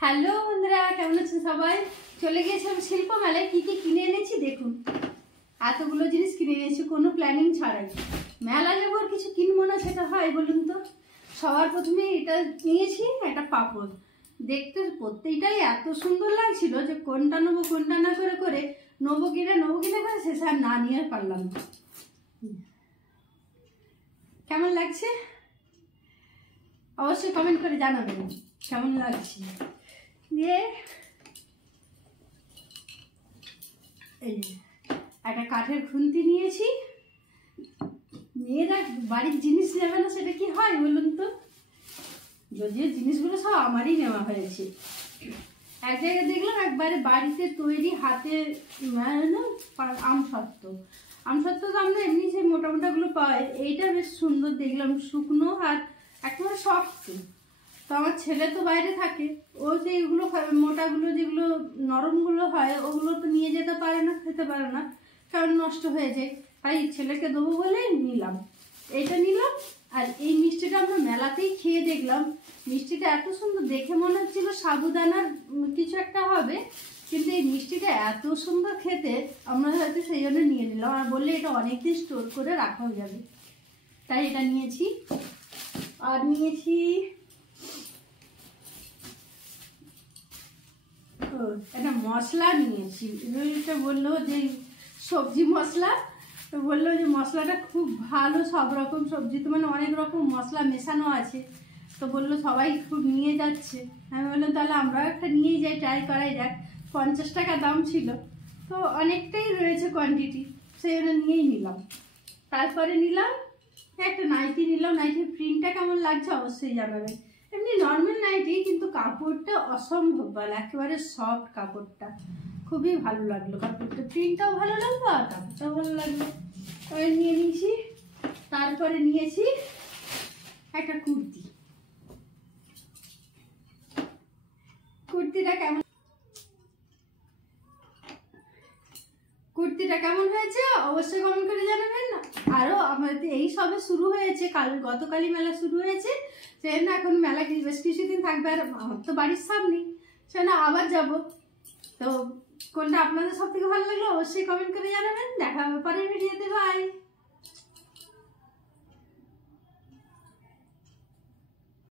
Hello বন্ধুরা, কেমন আছেন সবাই? চলে গিয়েছিলাম শিল্প মেলায়। কি কি কিনে এনেছি দেখুন। এতগুলো জিনিস কিনে এনেছি কোনো প্ল্যানিং ছাড়াই। মেলা যাবো আর কিছু কিনবো না, সেটা হয় বলুন তো? সবার প্রথমে এটা নিয়েছি, একটা পাপড়। দেখতে প্রত্যেকটাই এত সুন্দর লাগছিল যে কোনটা নেবো কোনটা না করে করে নেবো কিনা করে শেষে আর না নিয়ে পারলাম না। কেমন লাগছে অবশ্যই কমেন্ট করে জানাবেন কেমন লাগছে। দিয়ে এই একটা কাঠের খুন্তি নিয়েছি। মেয়েরা বাড়ির জিনিস নেবে না সেটা কি হয় বলুন তো? যদিও জিনিসগুলো সব আমারই নেওয়া হয়েছে। এক জায়গায় দেখলাম একবারে বাড়িতে তৈরি হাতে আমসত্ত্ব তো আমরা এমনি যে মোটা মোটাগুলো পাই, এইটা বেশ সুন্দর দেখলাম, শুকনো আর একেবারে শক্ত। তো আমার ছেলে তো বাইরে থাকে, ও যে এগুলো মোটাগুলো যেগুলো নরমগুলো হয় ওগুলো তো নিয়ে যেতে পারে না, খেতে পারে না, কারণ নষ্ট হয়ে যায়। তাই ছেলেকে দেবো বলেই নিলাম, এইটা নিলাম। আর এই মিষ্টিটা আমরা মেলাতেই খেয়ে দেখলাম, মিষ্টিটা এত সুন্দর দেখে মনে হচ্ছিল সাবুদানার কিছু একটা হবে, কিন্তু এই মিষ্টিটা এত সুন্দর খেতে আমরা হয়তো সেই জন্য নিয়ে নিলাম। আর বললে এটা অনেকদিন স্টোর করে রাখাও যাবে, তাই এটা নিয়েছি। আর নিয়েছি একটা মশলা নিয়েছি। এটা বললো যে সবজি মশলা, তো বললো যে মশলাটা খুব ভালো, সব রকম সবজিতে মানে অনেক রকম মশলা মেশানো আছে। তো বললো সবাই খুব নিয়ে যাচ্ছে। আমি বললাম তাহলে আমরাও একটা নিয়েই যাই, ট্রাই করাই যাক। 50 টাকা দাম ছিল, তো অনেকটাই রয়েছে কোয়ান্টিটি, সেই জন্য নিয়েই নিলাম। তারপরে নিলাম একটা নাইটি নিলাম। নাইটির প্রিন্টটা কেমন লাগছে অবশ্যই জানাবেন। এমনি নর্মাল নাইটি, কিন্তু কাপড়টা অসম্ভব ভালো, একেবারে সফট কাপড়টা, খুবই ভালো লাগলো। কাপড়টা প্রিন্টটাও ভালো লাগলো আর কাপড়টাও ভালো লাগলো, ওই নিয়ে নিয়েছি। তারপরে নিয়েছি একটা কুর্তি। কুর্তিটা কেমন হয়েছে অবশ্যই কমেন্ট করে জানাবেন। আরও আমাদের এই সবে শুরু হয়েছে, গতকালই মেলা শুরু হয়েছে, সেজন্য এখন মেলা বেশ কিছুদিন থাকবে। আর আমার তো বাড়ির সামনেই, সেজন্য আবার যাব। তো কোনটা আপনাদের সব থেকে ভালো লাগলো অবশ্যই কমেন্ট করে জানাবেন। দেখা হবে পরের ভিডিওতে, বাই।